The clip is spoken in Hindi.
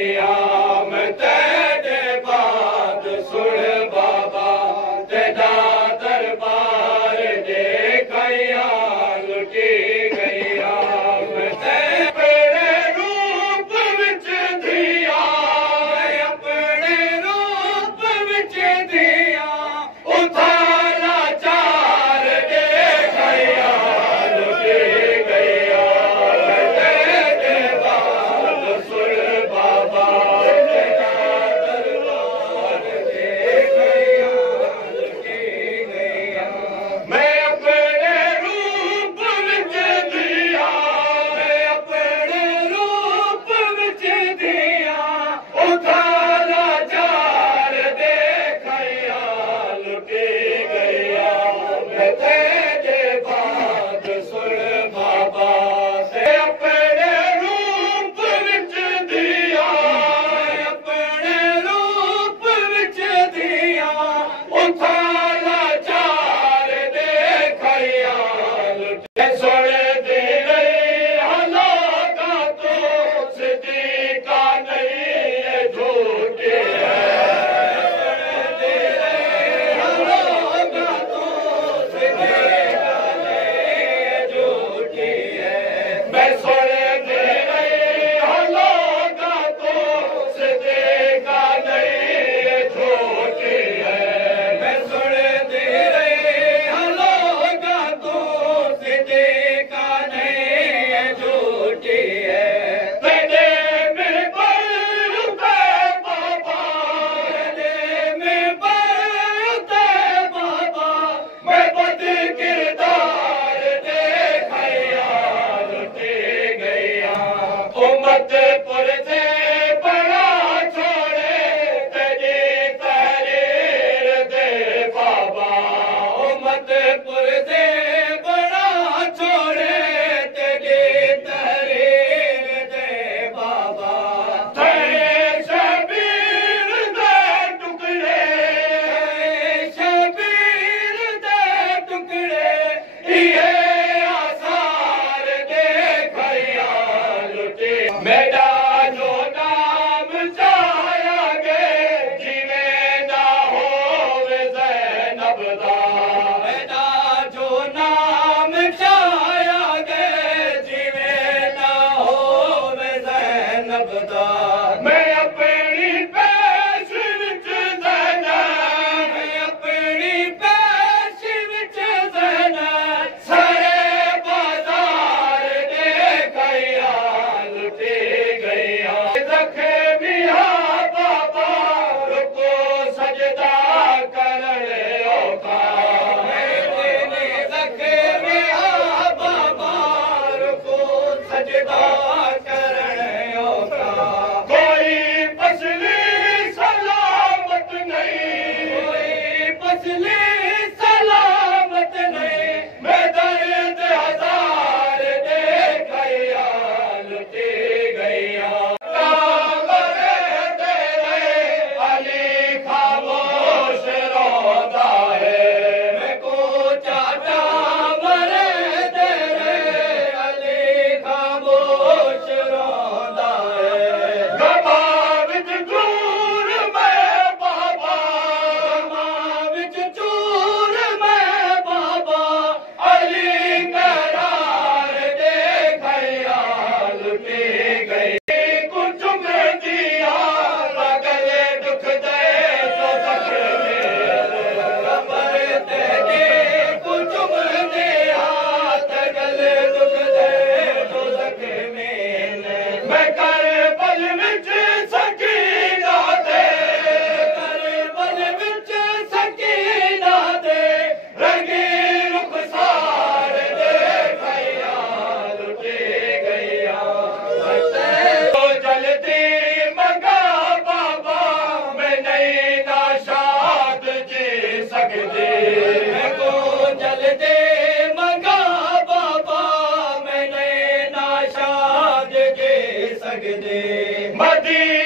गईया मैं तेरे बात सुन बाबा तेरा दरबार देखया लुटी गईया मैं तेरे रूप विच दिया मैं अपने रूप विच दिया उठाला चार देखया लुटी गईया मैं तेरे बात सुन बाबा तेरा दरबार देखया लुटी गईया मैं अपने रूप विच दिया मैं अपने रूप विच दिया उठाला चार देखया लुटी गईया मैं तेरे बात सुन बाबा से अपने रूप विच दिया मैं अपने रूप विच दिया उठाला चार देखया लुटी सुन दे हलाका तो सिद्दीका नहीं ये झूठी है हलाका तो सिद्दीका नहीं ये झूठी है मैं सुन दे हलाका तो सिद्दीका नहीं ये झूठी है मैं सुन दे हलाका तो सिद्दीका नहीं ये झूठी है तेरे में बरते बाबा तेरे में बरते बाबा मैं बद किरदार देखया लुटी गईया उम्मतपुर से बड़ा छोड़े तेरी तहरीर दे बाबा उम्मतपुर से बड़ा छोड़े तेरी तहरीर दे बाबा तेरे शबीर दे टुकड़े शबीर दे टुकड़े ये आसार देखया लुटी मेरा जो नाम चाया गे जिवे ना होवे ज़ैनब दा मेरा जो नाम चाया गे जिवे ना होवे ज़ैनब दा मैं अपनी पेश विच ज़ैनब मैं अपनी पेश विच ज़ैनब सारे बाजार देखया लुटी गईया ज़ख्मी हा बाबा रुको सजदा करने औखा मेरे ज़ख्मी हा बाबा रुको सजदा करने औखा कोई पसली सलामत नहीं कोई पसली सलामत नहीं मैं दर्द हजार देखया लुटी गईया कामरे तेरे अली खामोश रोंदा है मैं को चाटा मरे तेरे अली खामोश रोंदा है गमा विच चूर मैं बाबा गमा विच चूर मैं बाबा अली करार देखया लुटी गई कुछ में दिया गले दुख दे तो सखने कबर तेरे कुछ में दिया गले दुख दे तो सखने मैं कर बल विच सकीना दे कर बल विच सकीना दे रंगी रुखसार देखया लुटी गईया तो जल्दी मंगा बाबा मैं नहीं नाशाद जी सकती मैं को जल्दी मंगा बाबा मैं नहीं नाशाद जी सकती मदी